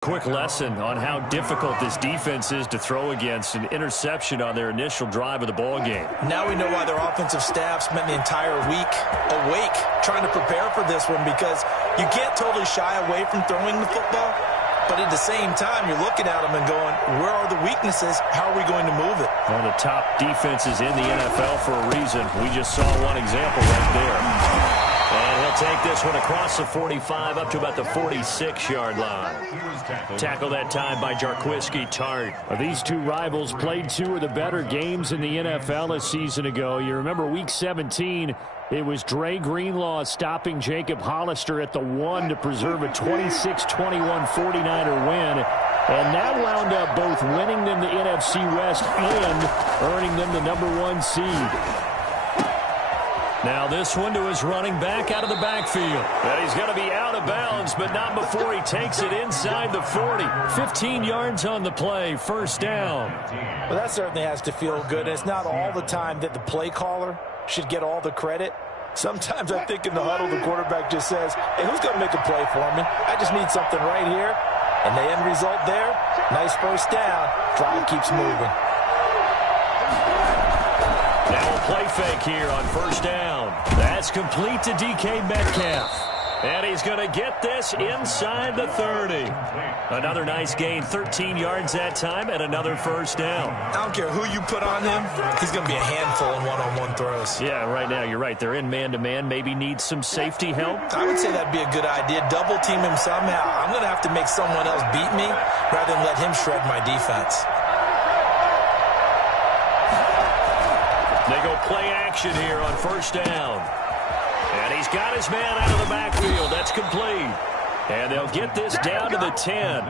Quick lesson on how difficult this defense is to throw against. An interception on their initial drive of the ball game. Now we know why their offensive staff spent the entire week awake trying to prepare for this one, because you can't totally shy away from throwing the football, but at the same time you're looking at them and going, where are the weaknesses? How are we going to move it? One of the top defenses in the NFL for a reason. We just saw one example right there. And he'll take this one across the 45 up to about the 46-yard line. Tackle that time by Jarquiski Tart. These two rivals played two of the better games in the NFL a season ago. You remember Week 17, it was Dre Greenlaw stopping Jacob Hollister at the 1 to preserve a 26-21 49er win. And that wound up both winning them the NFC West and earning them the #1 seed. Now this one to his running back out of the backfield. And he's going to be out of bounds, but not before he takes it inside the 40. 15 yards on the play, first down. Well, that certainly has to feel good. And it's not all the time that the play caller should get all the credit. Sometimes I think in the huddle, the quarterback just says, hey, who's going to make a play for me? I just need something right here. And the end result there, nice first down. Drive keeps moving. Now a play fake here on first down. That's complete to DK Metcalf. And he's going to get this inside the 30. Another nice gain, 13 yards that time, and another first down. I don't care who you put on him. He's going to be a handful in one-on-one throws. Yeah, right now, you're right. They're in man-to-man. Maybe needs some safety help. I would say that'd be a good idea. Double team him somehow. I'm going to have to make someone else beat me rather than let him shred my defense. They go play action here on first down. And he's got his man out of the backfield. That's complete. And they'll get this down to the 10.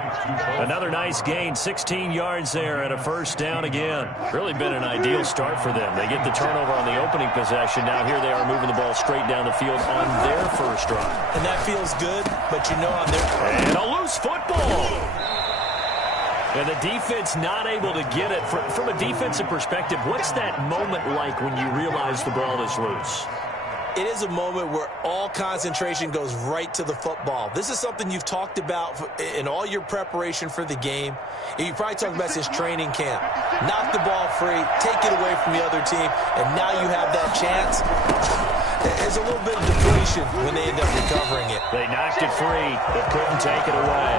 Another nice gain, 16 yards there and a first down again. Really been an ideal start for them. They get the turnover on the opening possession. Now here they are moving the ball straight down the field on their first drive. And that feels good, but you know on their... And a loose football. And the defense not able to get it. From a defensive perspective, what's that moment like when you realize the ball is loose? It is a moment where all concentration goes right to the football. This is something you've talked about in all your preparation for the game. And you probably talked about since training camp. Knock the ball free, take it away from the other team, and now you have that chance. There's a little bit of depletion when they end up recovering it. They knocked it free, but couldn't take it away.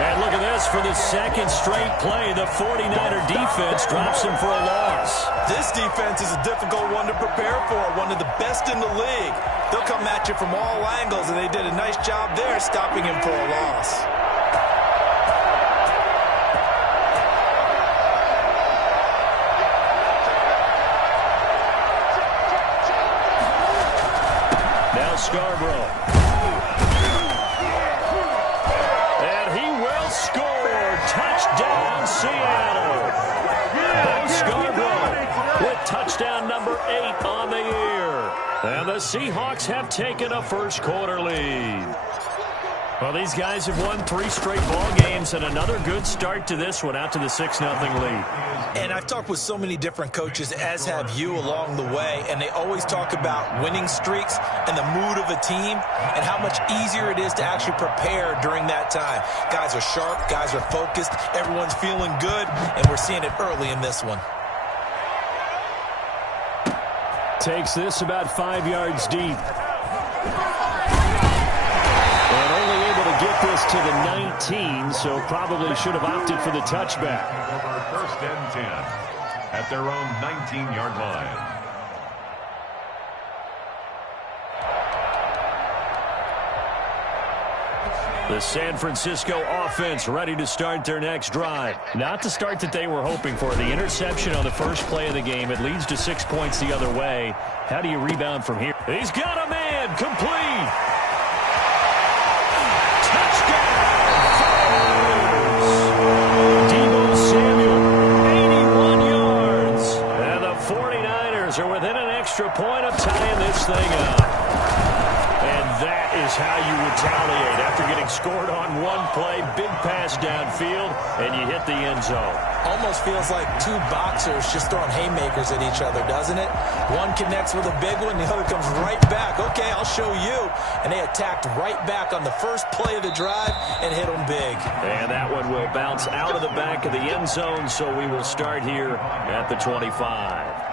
And look at this, for the second straight play, the 49er defense drops him for a loss. This defense is a difficult one to prepare for, one of the best in the league. They'll come at you from all angles, and they did a nice job there stopping him for a loss. Scarborough. And he will score. Touchdown, Seattle. Bo Scarborough with touchdown number 8 on the year. And the Seahawks have taken a first quarter lead. Well, these guys have won 3 straight ball games and another good start to this one out to the 6-0 lead. And I've talked with so many different coaches, as have you, along the way, and they always talk about winning streaks and the mood of a team and how much easier it is to actually prepare during that time. Guys are sharp, guys are focused, everyone's feeling good, and we're seeing it early in this one. Takes this about 5 yards deep. And only able to get this to the 19, so probably should have opted for the touchback. First and 10 at their own 19-yard line. The San Francisco offense ready to start their next drive. Not the start that they were hoping for. The interception on the first play of the game. It leads to 6 points the other way. How do you rebound from here? He's got a man. Complete. Touchdown. Deebo Samuel, 81 yards. And the 49ers are within an extra point of tying this thing up. And that is how you retaliate after getting scored on one play, big pass downfield, and you hit the end zone. Almost feels like two boxers just throwing haymakers at each other, doesn't it? One connects with a big one, the other comes right back. Okay, I'll show you. And they attacked right back on the first play of the drive and hit them big. And that one will bounce out of the back of the end zone, so we will start here at the 25.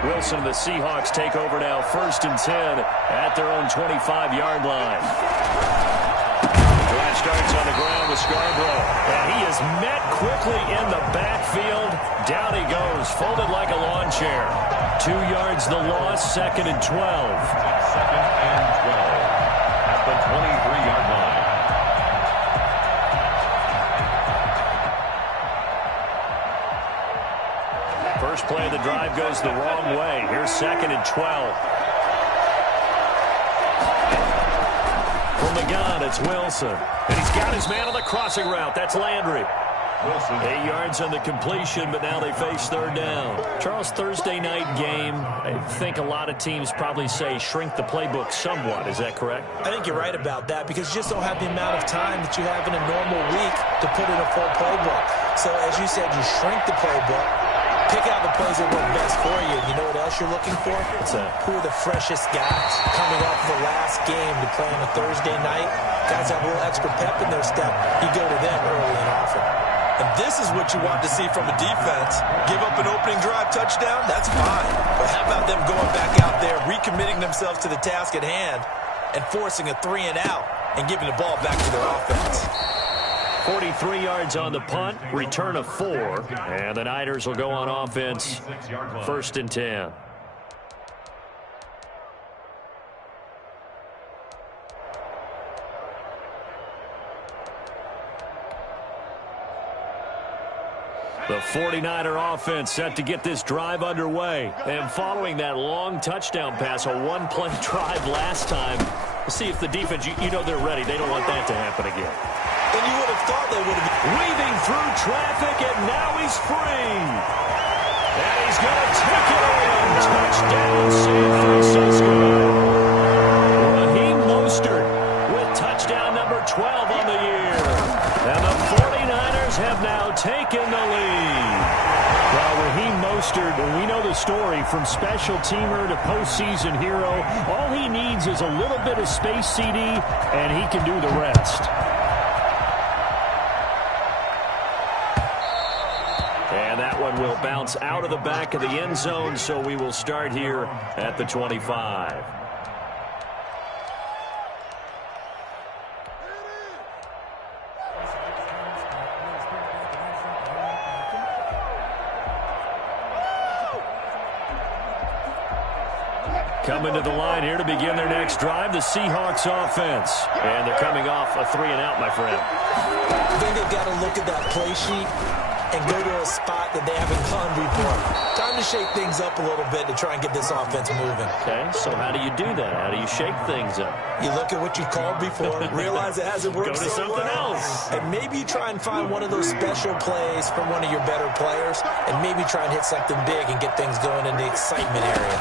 Wilson, the Seahawks take over now, 1st and 10 at their own 25-yard line. Drive starts on the ground with Scarborough, and he is met quickly in the backfield. Down he goes, folded like a lawn chair. 2 yards the loss, 2nd and 12. 2nd and 12 at the 23-yard line. First play of the drive goes the wrong way. Here's 2nd and 12. From the gun, it's Wilson. And he's got his man on the crossing route. That's Landry. Wilson. 8 yards on the completion, but now they face 3rd down. Charles, Thursday night game, I think a lot of teams probably say shrink the playbook somewhat. Is that correct? I think you're right about that because you just don't have the amount of time that you have in a normal week to put in a full playbook. So as you said, you shrink the playbook. Pick out the plays that work best for you. You know what else you're looking for? Who are the freshest guys coming off the last game to play on a Thursday night? Guys have a little extra pep in their step. You go to them early and often. And this is what you want to see from a defense. Give up an opening drive touchdown, that's fine. But how about them going back out there, recommitting themselves to the task at hand, and forcing a 3 and out and giving the ball back to their offense? 43 yards on the punt, return of 4, and the Niners will go on offense, 1st and 10. The 49er offense set to get this drive underway. And following that long touchdown pass, a one-play drive last time, we'll see if the defense, you know they're ready. They don't want that to happen again. And you would have thought they would have been weaving through traffic, and now he's free. And he's going to take it in. Touchdown, San Francisco. Raheem Mostert with touchdown number 12 on the year. And the 49ers have now taken the lead. Well, Raheem Mostert, we know the story, from special teamer to postseason hero. All he needs is a little bit of space, CD, and he can do the rest. And that one will bounce out of the back of the end zone, so we will start here at the 25. Coming to the line here to begin their next drive, the Seahawks offense. And they're coming off a 3 and out, my friend. I think they've got to look at that play sheet and go to a spot that they haven't gone before. Time to shake things up a little bit to try and get this offense moving. Okay, so how do you do that? How do you shake things up? You look at what you called before, realize it hasn't worked Go to so something well, else. and maybe you try and find one of those special plays from one of your better players, and maybe try and hit something big and get things going in the excitement area.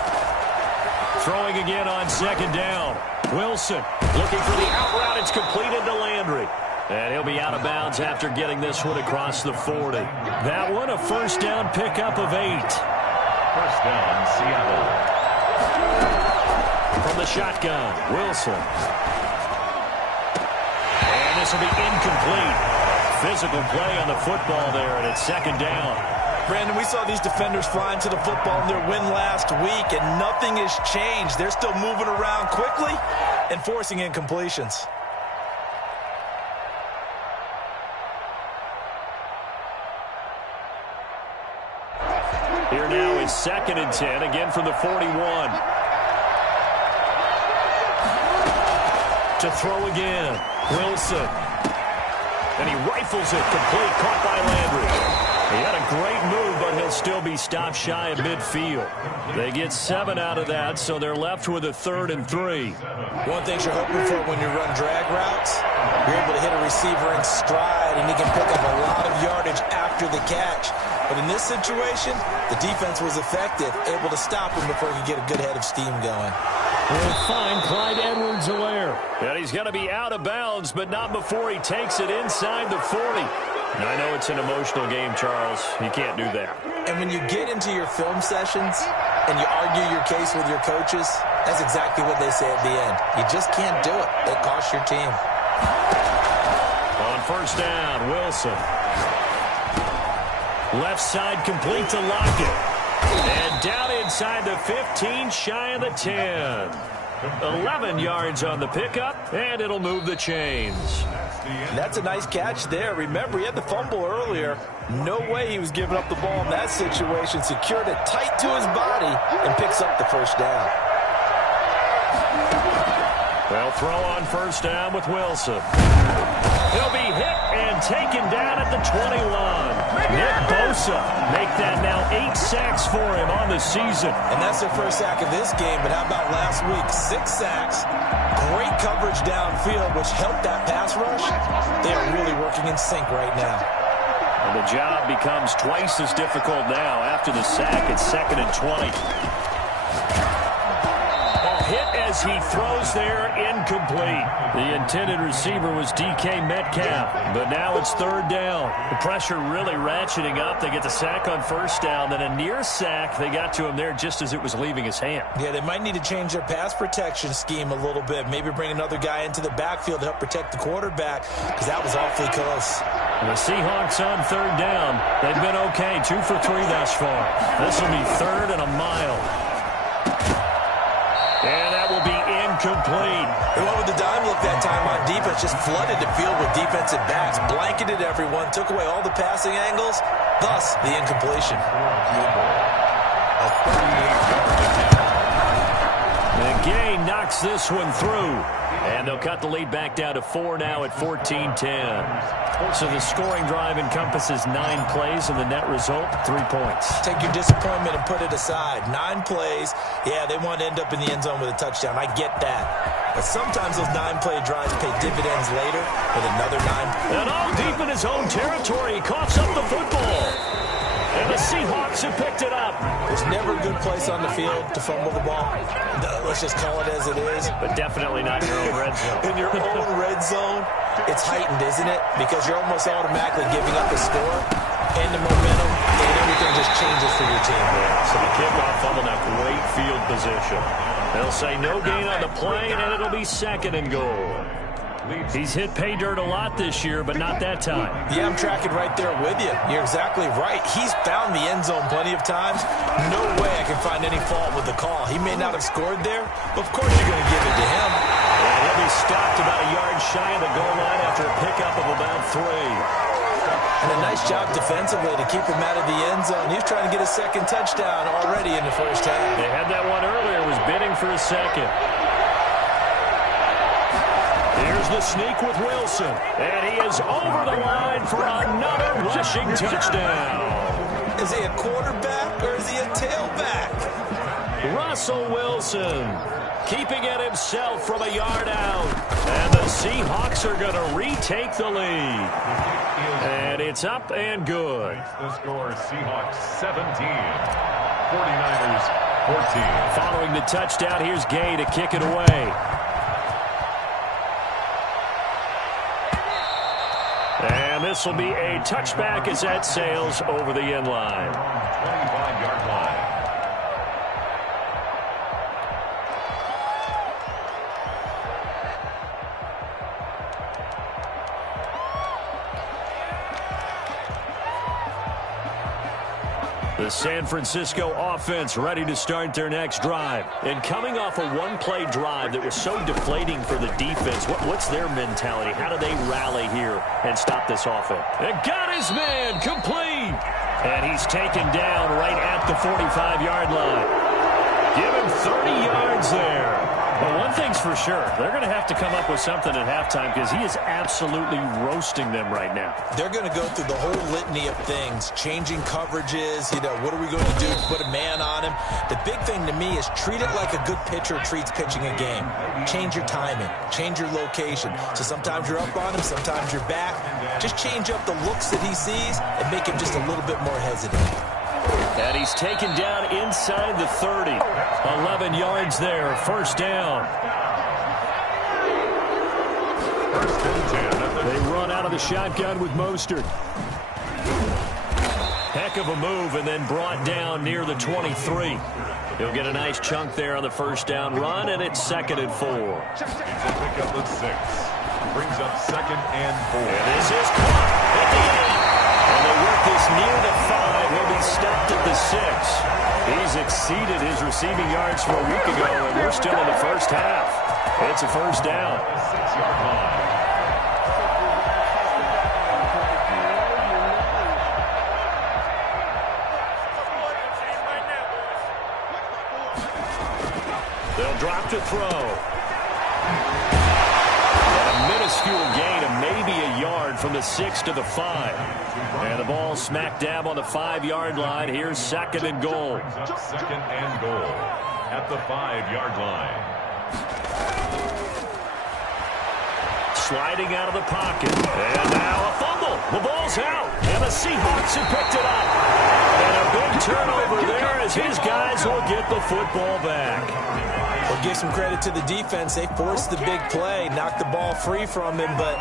Throwing again on 2nd down. Wilson looking for the out route. It's completed to Landry. And he'll be out of bounds after getting this one across the 40. That one, a 1st down pickup of 8. 1st down, Seattle. From the shotgun, Wilson. And this will be incomplete. Physical play on the football there, and it's 2nd down. Brandon, we saw these defenders flying to the football in their win last week, and nothing has changed. They're still moving around quickly and forcing incompletions. Here now is 2nd and 10, again from the 41. To throw again, Wilson. And he rifles it complete, caught by Landry. He had a great move, but he'll still be stopped shy of midfield. They get 7 out of that, so they're left with a 3rd and 3. One thing you're hoping for when you run drag routes, you're able to hit a receiver in stride, and he can pick up a lot of yardage after the catch. But in this situation, the defense was effective, able to stop him before he could get a good head of steam going. We'll find Clyde Edwards-Helaire. And he's going to be out of bounds, but not before he takes it inside the 40. And I know it's an emotional game, Charles. You can't do that. And when you get into your film sessions and you argue your case with your coaches, that's exactly what they say at the end. You just can't do it. It costs your team. On 1st down, Wilson. Left side complete to Lockett. And down inside the 15, shy of the 10. 11 yards on the pickup, and it'll move the chains. That's a nice catch there. Remember, he had the fumble earlier. No way he was giving up the ball in that situation. Secured it tight to his body and picks up the 1st down. They'll throw on 1st down with Wilson. He'll be hit and taken down at the 21. Nick Bosa make that now 8 sacks for him on the season. And that's their 1st sack of this game, but how about last week? 6 sacks, great coverage downfield, which helped that pass rush. They are really working in sync right now. And the job becomes twice as difficult now after the sack. It's 2nd and 20. Hit as he throws there, incomplete. The intended receiver was DK Metcalf, but now it's 3rd down. The pressure really ratcheting up. They get the sack on 1st down, then a near sack. They got to him there just as it was leaving his hand. Yeah, they might need to change their pass protection scheme a little bit. Maybe bring another guy into the backfield to help protect the quarterback, because that was awfully close. The Seahawks on 3rd down. They've been okay, 2 for 3 thus far. This will be 3rd and a mile. And that will be incomplete. They went with the dime look that time on defense, just flooded the field with defensive backs, blanketed everyone, took away all the passing angles, thus the incompletion. The gain knocks this one through. And they'll cut the lead back down to 4 now at 14-10. So the scoring drive encompasses 9 plays, and the net result, 3 points. Take your disappointment and put it aside. 9 plays. Yeah, they want to end up in the end zone with a touchdown. I get that. But sometimes those 9-play drives pay dividends later with another 9. And all deep in his own territory. He coughs up the football. And the Seahawks have picked it up. There's never a good place on the field to fumble the ball. Let's just call it as it is. But definitely not in your own red zone. In your own red zone, it's heightened, isn't it? Because you're almost automatically giving up a score and the momentum, and everything just changes for your team. So the kickoff fumble, now great field position. They'll say no gain on the play, and it'll be 2nd and goal. He's hit pay dirt a lot this year, but not that time. Yeah, I'm tracking right there with you. You're exactly right. He's found the end zone plenty of times. No way I can find any fault with the call. He may not have scored there, but of course you're going to give it to him. And he'll be stopped about a yard shy of the goal line after a pickup of about 3. And a nice job defensively to keep him out of the end zone. He's trying to get a 2nd touchdown already in the 1st half. They had that one earlier, was bidding for a 2nd. Here's the sneak with Wilson. And he is over the line for another rushing touchdown. Is he a quarterback or is he a tailback? Russell Wilson keeping it himself from a yard out. And the Seahawks are going to retake the lead. And it's up and good. The score, Seahawks 17, 49ers 14. Following the touchdown, here's Gay to kick it away. And this will be a touchback as that sails over the end line. 25-yard line. The San Francisco offense ready to start their next drive. And coming off a one-play drive that was so deflating for the defense, what's their mentality? How do they rally here and stop this offense? And got his man complete. And he's taken down right at the 45-yard line. Give him 30 yards there. Well, one thing's for for sure. They're going to have to come up with something at halftime because he is absolutely roasting them right now. They're going to go through the whole litany of things, changing coverages, what are we going to do to put a man on him? The big thing to me is treat it like a good pitcher treats pitching a game. Change your timing, change your location. So sometimes you're up on him, sometimes you're back. Just change up the looks that he sees and make him just a little bit more hesitant. And he's taken down inside the 30. 11 yards there, first down. First and 10. They run out of the shotgun with Mostert. Heck of a move, and then brought down near the 23. He'll get a nice chunk there on the first down run, and it's 2nd and 4. It's a pickup of 6. Brings up 2nd and 4. And this is caught at the 8. And they work this near the 5. He'll be stopped at the 6. He's exceeded his receiving yards from a week ago, and we're still in the first half. It's a first down. 6-yard line. They'll drop to throw. A minuscule gain of maybe a yard from the 6 to the 5. And the ball smack dab on the 5-yard line. Here's 2nd and goal. 2nd and goal at the 5-yard line. Sliding out of the pocket. And now a fumble. The ball's out. And the Seahawks have picked it up. And a big turnover there as his guys will get the football back. Well, give some credit to the defense. They forced the big play, knocked the ball free from him, but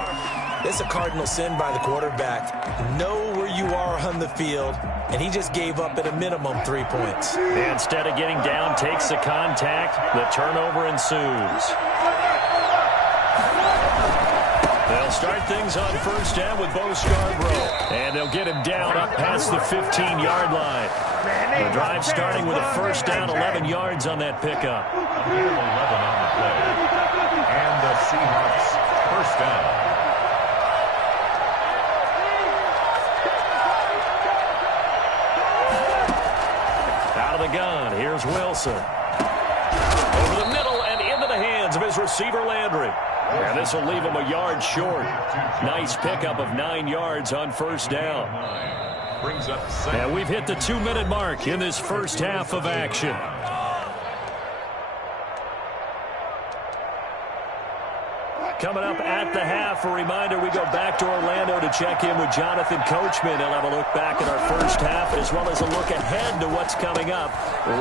it's a cardinal sin by the quarterback. Know where you are on the field, and he just gave up at a minimum 3 points. Instead of getting down, takes the contact. The turnover ensues. They'll start things on first down with Bo Scarborough. And they'll get him down up past the 15-yard line. The drive starting with a first down, 11 yards on that pickup. 11 on the play. And the Seahawks first down. Out of the gun, here's Wilson. Over the middle and into the hands of his receiver, Landry. And this will leave him a yard short. Nice pickup of 9 yards on first down. Brings up And we've hit the 2-minute mark in this first half of action. Coming up at the half, a reminder, we go back to Orlando to check in with Jonathan Coachman. He'll have a look back at our first half as well as a look ahead to what's coming up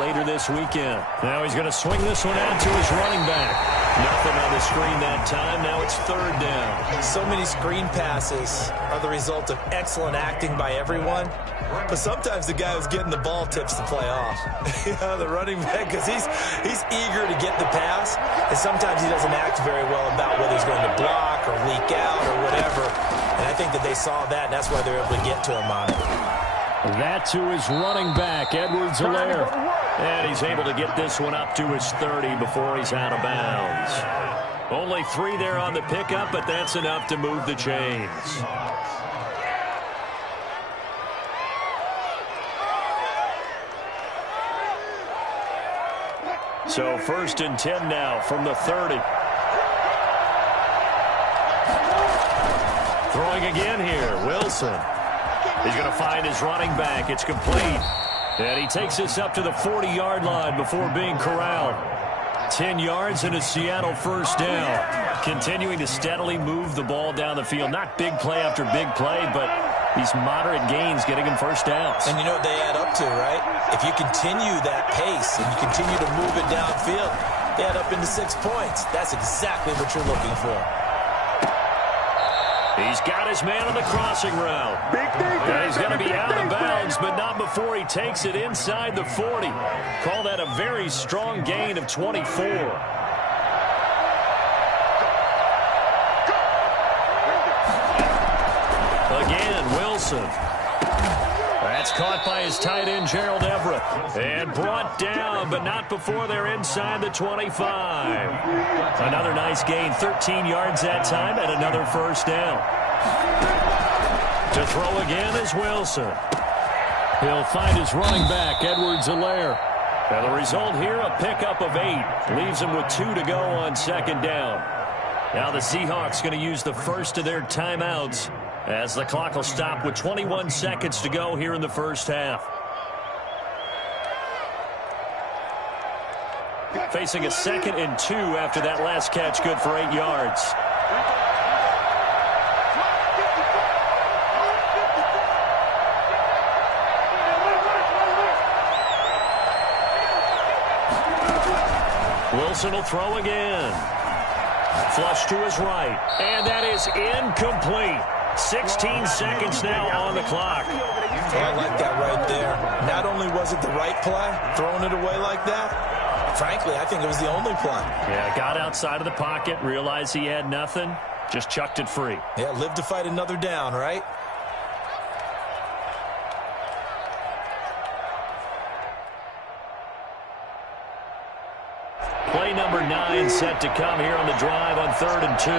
later this weekend. Now he's going to swing this one out to his running back. Nothing on the screen that time. Now it's 3rd down. So many screen passes are the result of excellent acting by everyone. But sometimes the guy who's getting the ball tips the play off. The running back, because he's eager to get the pass. And sometimes he doesn't act very well about whether he's going to block or leak out or whatever. And I think that they saw that, and that's why they were able to get to him on it. That to his running back, Edwards-Helaire. And he's able to get this one up to his 30 before he's out of bounds. Only 3 there on the pickup, but that's enough to move the chains. So 1st and 10 now from the 30. Throwing again here, Wilson. He's going to find his running back. It's complete. And he takes this up to the 40-yard line before being corralled. 10 yards and a Seattle first down. Continuing to steadily move the ball down the field. Not big play after big play, but these moderate gains getting him first downs. And you know what they add up to, right? If you continue that pace and you continue to move it downfield, they add up into 6 points. That's exactly what you're looking for. He's got his man on the crossing route. And he's going to be out of bounds, but not before he takes it inside the 40. Call that a very strong gain of 24. Again, Wilson. That's caught by his tight end, Gerald Everett. And brought down, but not before they're inside the 25. Another nice gain, 13 yards that time, and another first down. To throw again is Wilson. He'll find his running back, Edwards-Helaire. Now the result here, a pickup of 8. Leaves them with 2 to go on second down. Now the Seahawks going to use the first of their timeouts as the clock will stop with 21 seconds to go here in the first half. Facing a 2nd and 2 after that last catch, good for 8 yards. Wilson will throw again. Flush to his right. And that is incomplete. 16 seconds now on the clock. I like that right there. Not only was it the right play, throwing it away like that, frankly, I think it was the only play. Yeah, got outside of the pocket, realized he had nothing, just chucked it free. Yeah, live to fight another down, right? Play number 9 set to come here on the drive on 3rd and 2.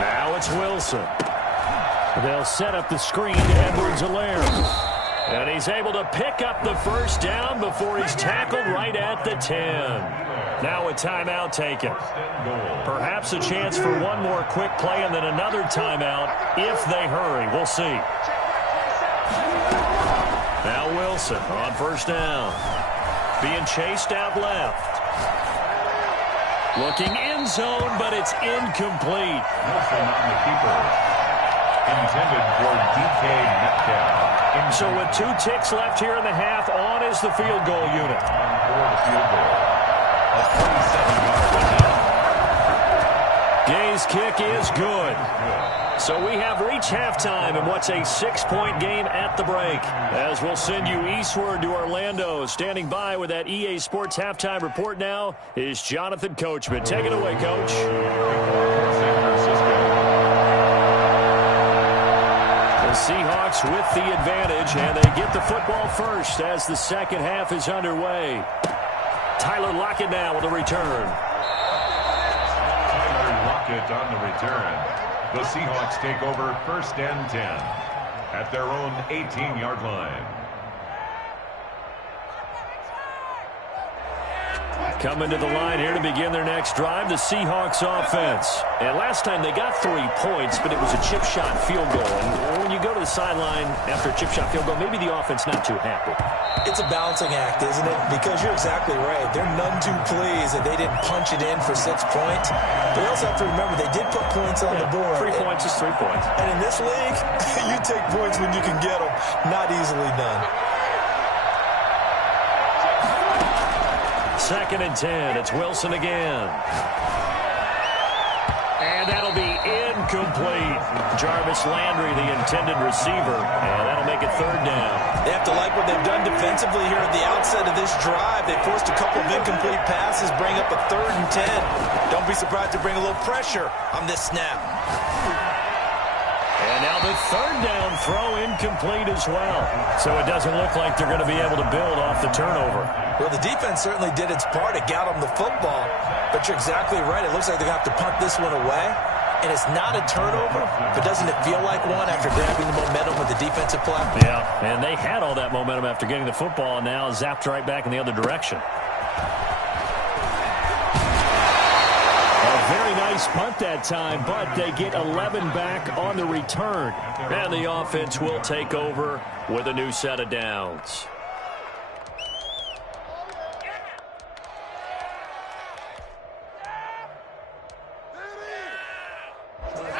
Now it's Wilson. They'll set up the screen to Edwards-Helaire. And he's able to pick up the first down before he's tackled right at the 10. Now a timeout taken. Perhaps a chance for one more quick play and then another timeout if they hurry. We'll see. Now Wilson on first down. Being chased out left. Looking end zone, but it's incomplete. Wilson on the keeper. Intended for DK Metcalf. So with 2 ticks left here in the half, on is the field goal unit. For the field goal. A 27-yard run. Gay's kick is good. So we have reached halftime in what's a 6-point game at the break. As we'll send you eastward to Orlando. Standing by with that EA Sports halftime report now is Jonathan Coachman. Take it away, Coach. The Seahawks with the advantage, and they get the football first as the second half is underway. Tyler Lockett now with a return. Tyler Lockett on the return. The Seahawks take over 1st and 10 at their own 18-yard line. Coming to the line here to begin their next drive, the Seahawks offense. And last time they got 3 points, but it was a chip shot field goal. And when you go to the sideline after a chip shot field goal, maybe the offense not too happy. It's a balancing act, isn't it? Because you're exactly right. They're none too pleased that they didn't punch it in for 6 points. But you also have to remember, they did put points on the board. 3 points is 3 points. And in this league, you take points when you can get them. Not easily done. 2nd and 10. It's Wilson again. And that'll be incomplete. Jarvis Landry, the intended receiver. And that'll make it 3rd down. They have to like what they've done defensively here at the outset of this drive. They forced a couple of incomplete passes, bring up a 3rd and 10. Don't be surprised to bring a little pressure on this snap. And now the 3rd down throw incomplete as well. So it doesn't look like they're going to be able to build off the turnover. Well, the defense certainly did its part. It got them the football. But you're exactly right. It looks like they're going to have to punt this one away. And it's not a turnover, but doesn't it feel like one after grabbing the momentum with the defensive play? Yeah, and they had all that momentum after getting the football, and now zapped right back in the other direction. A very nice punt that time, but they get 11 back on the return. And the offense will take over with a new set of downs.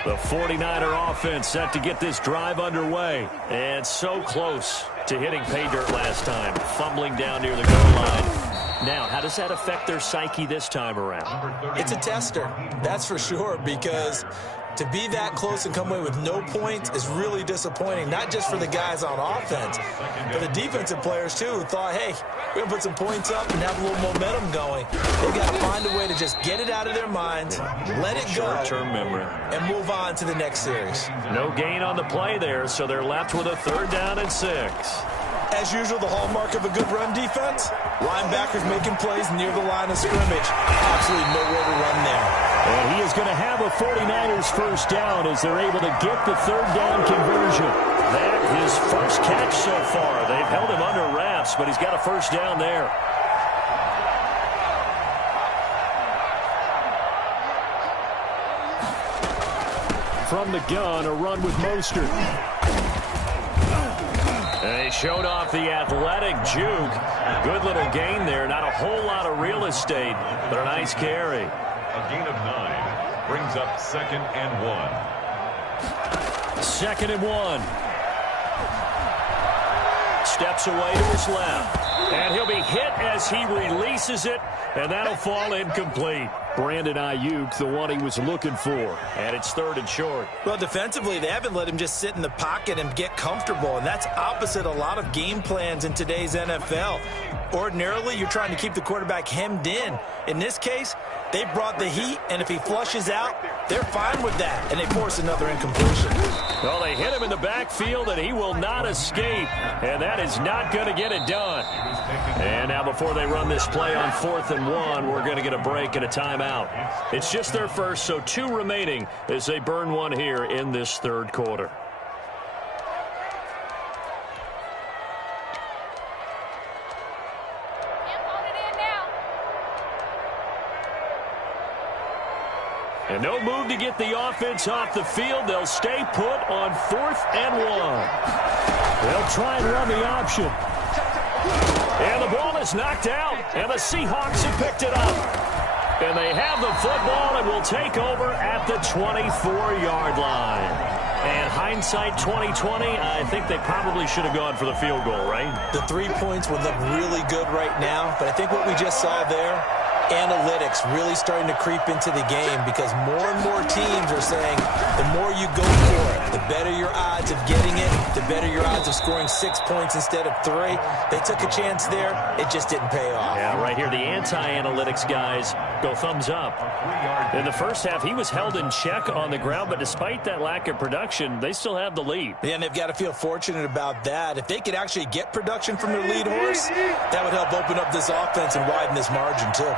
The 49er offense set to get this drive underway. And so close to hitting pay dirt last time. Fumbling down near the goal line. Now, how does that affect their psyche this time around? It's a tester, that's for sure, because to be that close and come away with no points is really disappointing, not just for the guys on offense, but the defensive players, too, who thought, hey, we're going to put some points up and have a little momentum going. They've got to find a way to just get it out of their minds, let it go, short-term memory, and move on to the next series. No gain on the play there, so they're left with a 3rd down and 6. As usual, the hallmark of a good run defense, linebackers making plays near the line of scrimmage. Absolutely nowhere to run there. And he is going to have a 49ers first down as they're able to get the 3rd down conversion. That his first catch so far. They've held him under wraps, but he's got a first down there. From the gun, a run with Mostert. And he showed off the athletic juke. Good little gain there. Not a whole lot of real estate, but a nice carry. A gain of 9 brings up 2nd and 1. 2nd and 1. Steps away to his left. And he'll be hit as he releases it, and that'll fall incomplete. Brandon Ayuk, the one he was looking for. And it's 3rd and short. Well, defensively, they haven't let him just sit in the pocket and get comfortable, and that's opposite a lot of game plans in today's NFL. Ordinarily, you're trying to keep the quarterback hemmed in. In this case, they brought the heat, and if he flushes out, they're fine with that, and they force another incompletion. Well, they hit him in the backfield, and he will not escape, and that is not going to get it done. And now before they run this play on 4th and 1, we're going to get a break and a timeout. It's just their first, so 2 remaining as they burn one here in this 3rd quarter. And no move to get the offense off the field. They'll stay put on 4th and 1. They'll try and run the option. And the ball is knocked out, and the Seahawks have picked it up. And they have the football and will take over at the 24-yard line. And hindsight 2020, I think they probably should have gone for the field goal, right? The 3 points would look really good right now, but I think what we just saw there, analytics really starting to creep into the game because more and more teams are saying the more you go for it, the better your odds of getting it, the better your odds of scoring 6 points instead of 3. They took a chance there. It just didn't pay off. Yeah, right here, the anti-analytics guys go thumbs up. In the first half, he was held in check on the ground, but despite that lack of production, they still have the lead. Yeah, and they've got to feel fortunate about that. If they could actually get production from their lead horse, that would help open up this offense and widen this margin, too.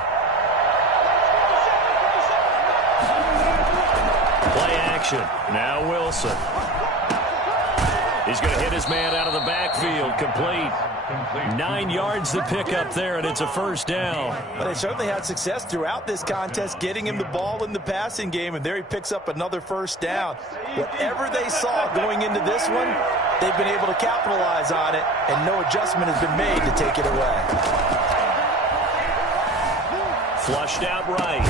Play action. Now Wilson. He's going to hit his man out of the backfield. Complete. 9 yards to pick up there, and it's a first down. But they certainly had success throughout this contest, getting him the ball in the passing game, and there he picks up another first down. Whatever they saw going into this one, they've been able to capitalize on it, and no adjustment has been made to take it away. Flushed out right.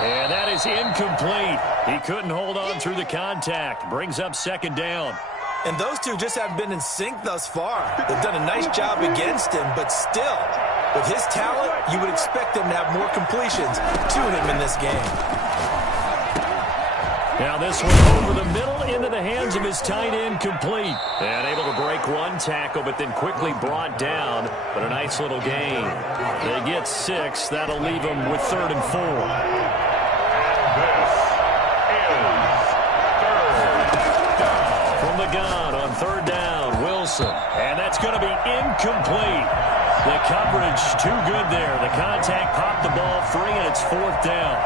And that is incomplete. He couldn't hold on through the contact. Brings up 2nd down. And those two just haven't been in sync thus far. They've done a nice job against him, but still, with his talent, you would expect them to have more completions to him in this game. Now this one over the middle into the hands of his tight end, complete. And able to break one tackle, but then quickly brought down. But a nice little gain. They get 6. That'll leave them with 3rd and 4. From the gun on 3rd down, Wilson. And that's going to be incomplete. The coverage too good there. The contact popped the ball free, and it's 4th down.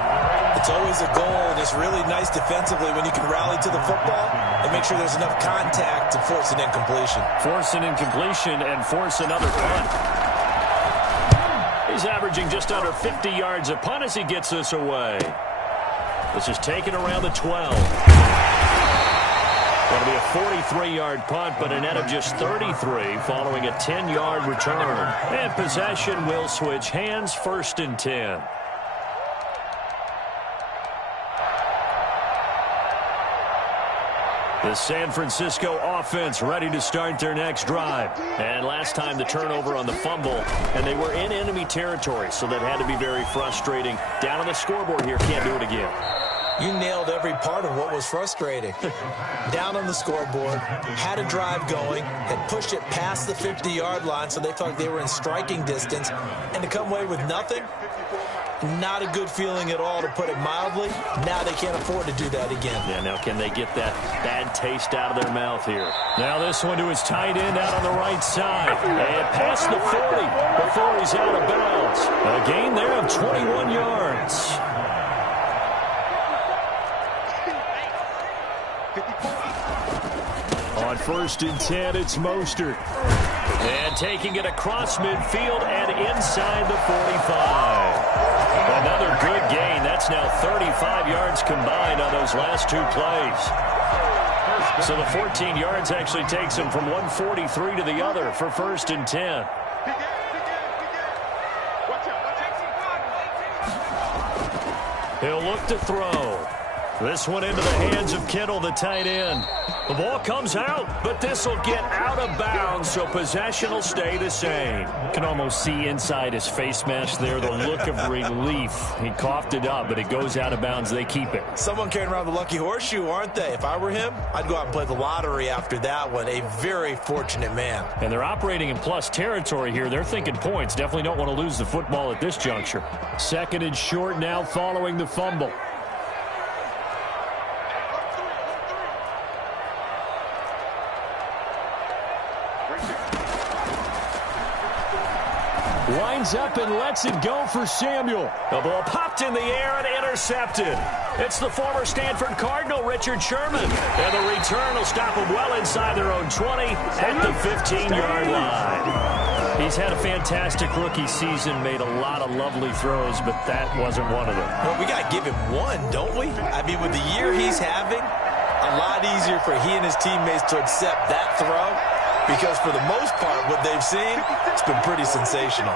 It's always a goal, and it's really nice defensively when you can rally to the football and make sure there's enough contact to force an incompletion. Force an incompletion and force another punt. He's averaging just under 50 yards a punt as he gets this away. This is taken around the 12. Going to be a 43-yard punt, but a net of just 33 following a 10-yard return. And possession will switch hands, 1st and 10. The San Francisco offense ready to start their next drive. And last time the turnover on the fumble, and they were in enemy territory, so that had to be very frustrating. Down on the scoreboard here, can't do it again. You nailed every part of what was frustrating. Down on the scoreboard, had a drive going, had pushed it past the 50-yard line, so they thought they were in striking distance, and to come away with nothing, not a good feeling at all, to put it mildly. Now they can't afford to do that again. Yeah, now can they get that bad taste out of their mouth here? Now this one to his tight end out on the right side. And past the 40 before he's out of bounds. A gain there of 21 yards. On first and 10, it's Mostert. And taking it across midfield and inside the 45. Another good gain. That's now 35 yards combined on those last 2 plays. So the 14 yards actually takes him from 143 to the other for first and 10. He'll look to throw. This one into the hands of Kittle, the tight end. The ball comes out, but this will get out of bounds, so possession will stay the same. You can almost see inside his face mask there the look of relief. He coughed it up, but it goes out of bounds. They keep it. Someone carrying around the lucky horseshoe, aren't they? If I were him, I'd go out and play the lottery after that one. A very fortunate man. And they're operating in plus territory here. They're thinking points. Definitely don't want to lose the football at this juncture. Second and short now following the fumble. Lines up and lets it go for Samuel. The ball popped in the air and intercepted. It's the former Stanford Cardinal, Richard Sherman. And the return will stop him well inside their own 20 at the 15-yard line. He's had a fantastic rookie season, made a lot of lovely throws, but that wasn't one of them. Well, we got to give him one, don't we? I mean, with the year he's having, a lot easier for he and his teammates to accept that throw. Because for the most part, what they've seen, it's been pretty sensational.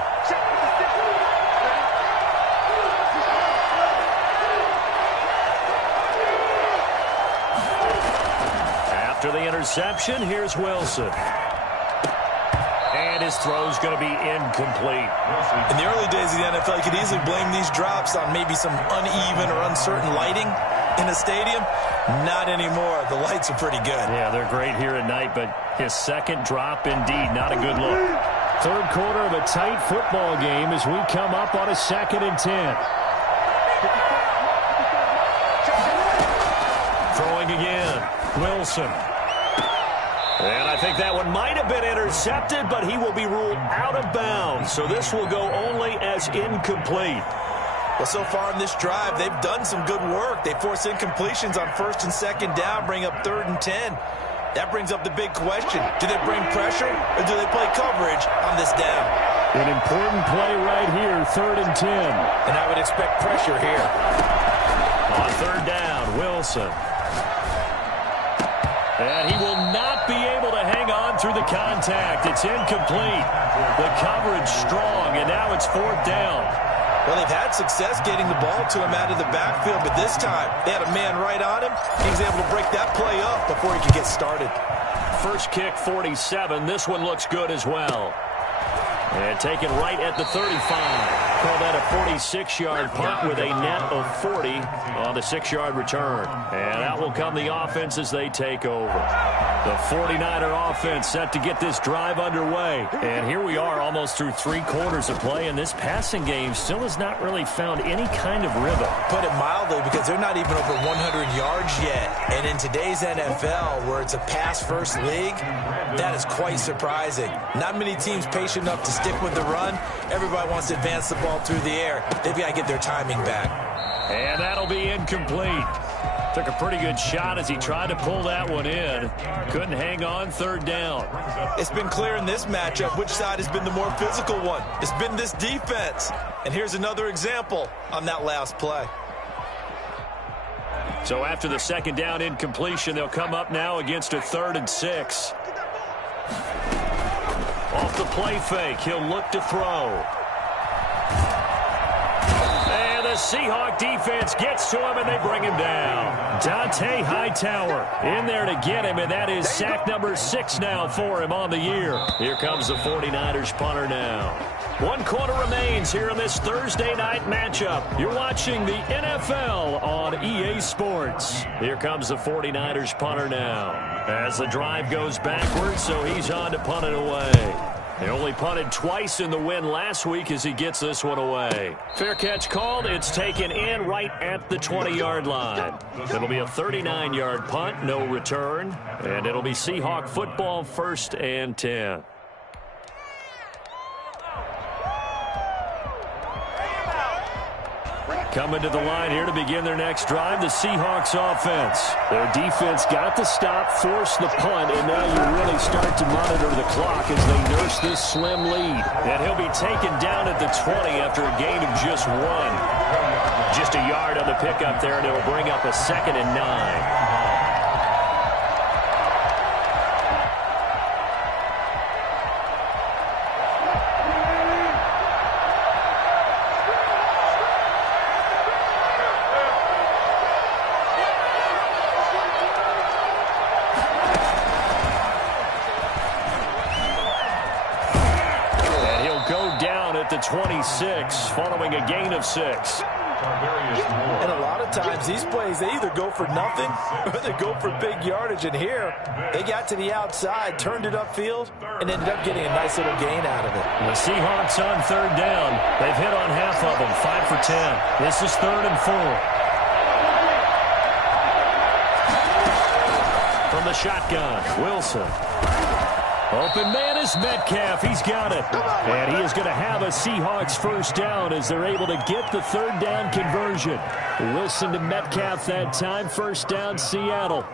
After the interception, here's Wilson. And his throw's going to be incomplete. In the early days of the NFL, you could easily blame these drops on maybe some uneven or uncertain lighting in a stadium. Not anymore. The lights are pretty good. Yeah, they're great here at night, but his second drop, indeed, not a good look. Third quarter of a tight football game as we come up on a 2nd and 10. Throwing again, Wilson. And I think that one might have been intercepted, but he will be ruled out of bounds. So this will go only as incomplete. Well, so far in this drive, they've done some good work. They force incompletions on 1st and 2nd down, bring up 3rd and 10. That brings up the big question. Do they bring pressure or do they play coverage on this down? An important play right here, 3rd and 10. And I would expect pressure here. On 3rd down, Wilson. And he will not be able to hang on through the contact. It's incomplete. The coverage strong, and now it's 4th down. Well, they've had success getting the ball to him out of the backfield, but this time they had a man right on him. He was able to break that play up before he could get started. First kick, 47. This one looks good as well. And taken right at the 35. Call that a 46-yard punt with a net of 40 on the 6-yard return. And that will come the offense as they take over. The 49er offense set to get this drive underway. And here we are almost through 3 quarters of play, and this passing game still has not really found any kind of rhythm. Put it mildly, because they're not even over 100 yards yet. And in today's NFL, where it's a pass-first league, that is quite surprising. Not many teams patient enough to stick with the run. Everybody wants to advance the ball through the air. They've got to get their timing back. And that'll be incomplete. Took a pretty good shot as he tried to pull that one in. Couldn't hang on, 3rd down. It's been clear in this matchup which side has been the more physical one. It's been this defense. And here's another example on that last play. So after the 2nd down incompletion, they'll come up now against a 3rd and 6. Off the play fake, he'll look to throw. And the Seahawk defense gets to him, and they bring him down. Dante Hightower in there to get him, and that is sack number 6 now for him on the year. Here comes the 49ers punter now. 1 quarter remains here in this Thursday night matchup. You're watching the NFL on EA Sports. Here comes the 49ers punter now. As the drive goes backwards, so he's on to punt it away. He only punted twice in the win last week as he gets this one away. Fair catch called. It's taken in right at the 20-yard line. It'll be a 39-yard punt, no return. And it'll be Seahawk football, 1st and 10. Coming to the line here to begin their next drive, the Seahawks offense. Their defense got the stop, forced the punt, and now you really start to monitor the clock as they nurse this slim lead. And he'll be taken down at the 20 after a gain of just 1. Just a yard on the pickup there, and it'll bring up a 2nd and 9. The 26 following a gain of 6. And a lot of times these plays, they either go for nothing or they go for big yardage. And here, they got to the outside, turned it upfield, and ended up getting a nice little gain out of it. The Seahawks on 3rd down. They've hit on half of them, 5 for 10. This is 3rd and 4. From the shotgun, Wilson. Open man is Metcalf. He's got it. And he is going to have a Seahawks 1st down as they're able to get the 3rd down conversion. Wilson to Metcalf that time. 1st down, Seattle.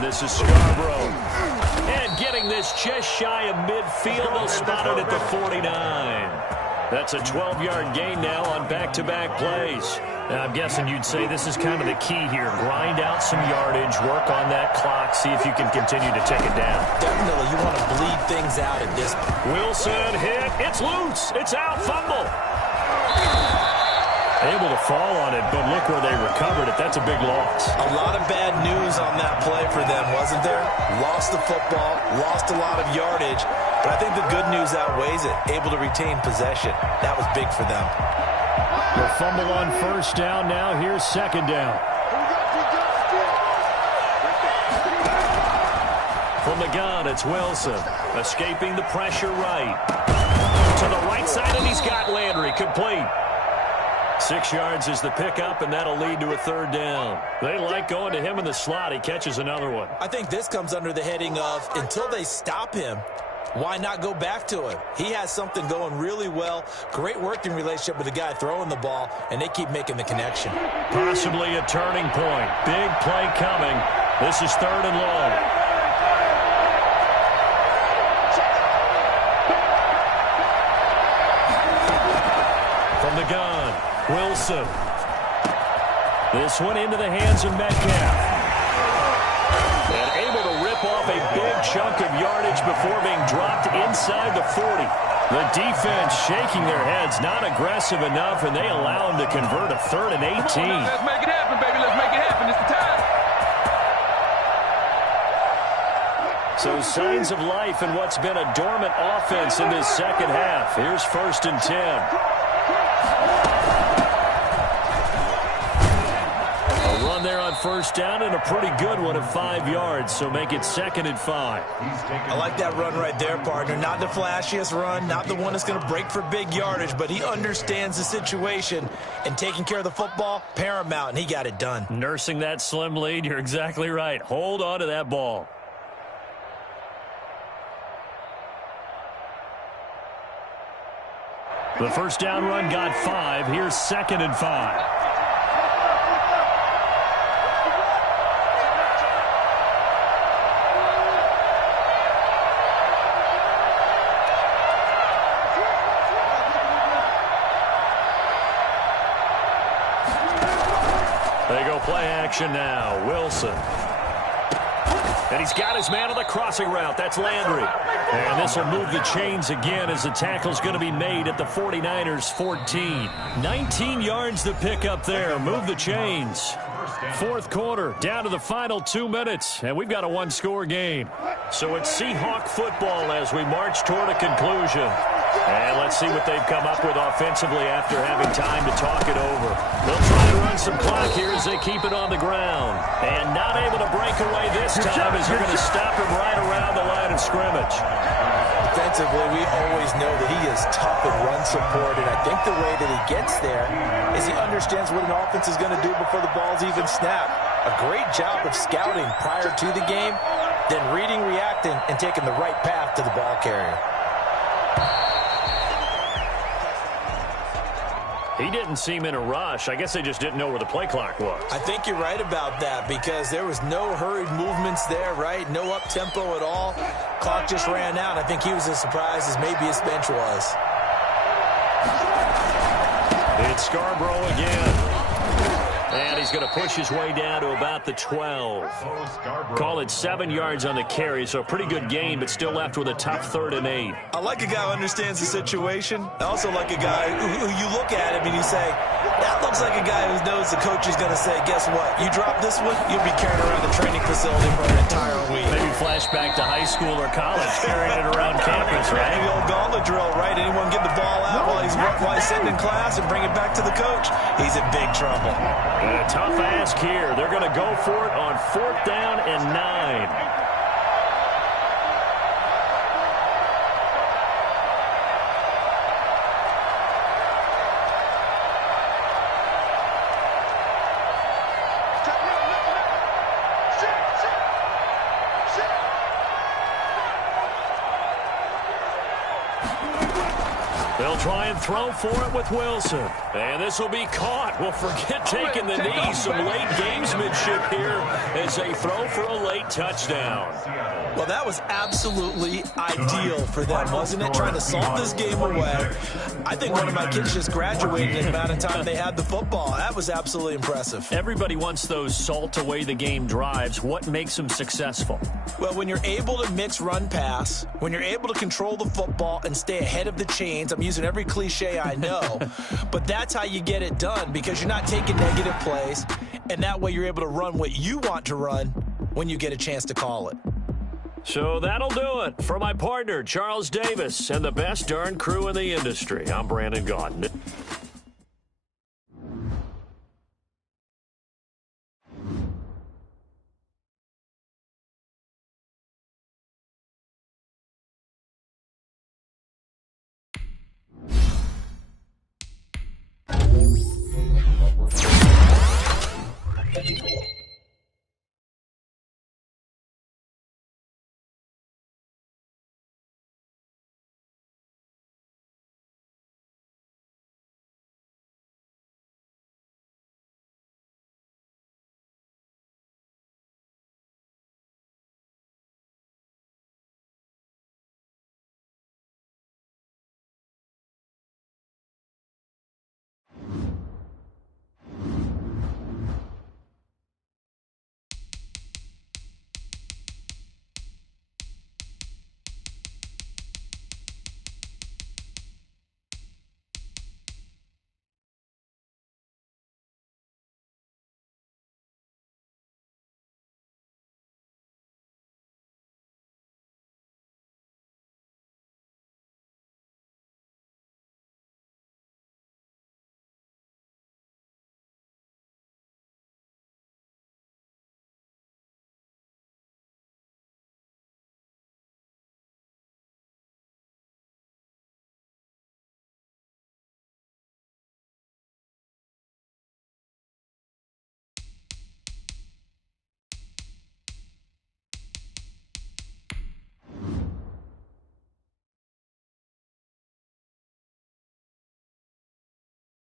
This is Scarborough. And getting this just shy of midfield. They'll spot it at the 49. That's a 12-yard gain now on back-to-back plays. Now, I'm guessing you'd say this is kind of the key here. Grind out some yardage, work on that clock, see if you can continue to take it down. Definitely, you want to bleed things out at this point. Wilson hit. It's loose. It's out. Fumble. Able to fall on it, but look where they recovered it. That's a big loss. A lot of bad news on that play for them, wasn't there? Lost the football, lost a lot of yardage, but I think the good news outweighs it. Able to retain possession. That was big for them. The fumble on 1st down. Now here's 2nd down. From the gun, it's Wilson. Escaping the pressure right. To the right side, and he's got Landry. Complete. 6 yards is the pickup, and that'll lead to a 3rd down. They like going to him in the slot. He catches another one. I think this comes under the heading of, until they stop him, why not go back to him? He has something going really well. Great working relationship with the guy throwing the ball, and they keep making the connection. Possibly a turning point. Big play coming. This is 3rd and long. From the gun, Wilson. This one into the hands of Metcalf. And able to rip off a big chunk of yardage before being dropped inside the 40. The defense shaking their heads, not aggressive enough, and they allow him to convert a 3rd and 18. Come on, let's make it happen, baby. Let's make it happen. It's the time. So signs of life in what's been a dormant offense in this 2nd half. Here's 1st and 10. Run there on 1st down, and a pretty good one at 5 yards, so make it 2nd and 5. I like that run right there, partner. Not the flashiest run, not the one that's going to break for big yardage, but he understands the situation, and taking care of the football, paramount, and he got it done. Nursing that slim lead, you're exactly right. Hold on to that ball. The 1st down run got 5. Here's 2nd and 5. They go play action now. Wilson. And he's got his man on the crossing route. That's Landry. And this will move the chains again as the tackle's going to be made at the 49ers 14. 19 yards to pick up there. Move the chains. 4th quarter, down to the final 2 minutes, and we've got a 1-score game. So it's Seahawk football as we march toward a conclusion. And let's see what they've come up with offensively after having time to talk it over. They'll try to run some clock here as they keep it on the ground. And not able to break away this time as they're going to stop him right around the line of scrimmage. Defensively, we always know that he is tough in run support, and I think the way that he gets there is he understands what an offense is going to do before the ball's even snapped. A great job of scouting prior to the game, then reading, reacting, and taking the right path to the ball carrier. He didn't seem in a rush. I guess they just didn't know where the play clock was. I think you're right about that because there was no hurried movements there, right? No up-tempo at all. Clock just ran out. I think he was as surprised as maybe his bench was. It's Scarborough again. And he's going to push his way down to about the 12. Call it 7 yards on the carry, so a pretty good gain, but still left with a tough 3rd and 8. I like a guy who understands the situation. I also like a guy who you look at him and you say, that looks like a guy who knows the coach is going to say, guess what? You drop this one, you'll be carrying around the training facility for an entire week. Maybe flashback to high school or college, carrying it around campus, right? Maybe old gauntlet drill, right? Anyone get the ball out while he's sitting in class and bring it back to the coach? He's in big trouble. And a tough ask here. They're going to go for it on 4th down and 9. They'll try and throw for it with Wilson. And this will be caught. Well, forget taking the knee. Some late gamesmanship here as they throw for a late touchdown. Well, that was absolutely ideal for them, wasn't it? Trying to salt this game away. I think one of my kids just graduated in the amount of time they had the football. That was absolutely impressive. Everybody wants those salt away the game drives. What makes them successful? Well, when you're able to mix run pass, when you're able to control the football and stay ahead of the chains, I'm using every cliche I know, but that's how you get it done because you're not taking negative plays, and that way you're able to run what you want to run when you get a chance to call it. So that'll do it. For my partner, Charles Davis, and the best darn crew in the industry, I'm Brandon Gaudin. Thank you.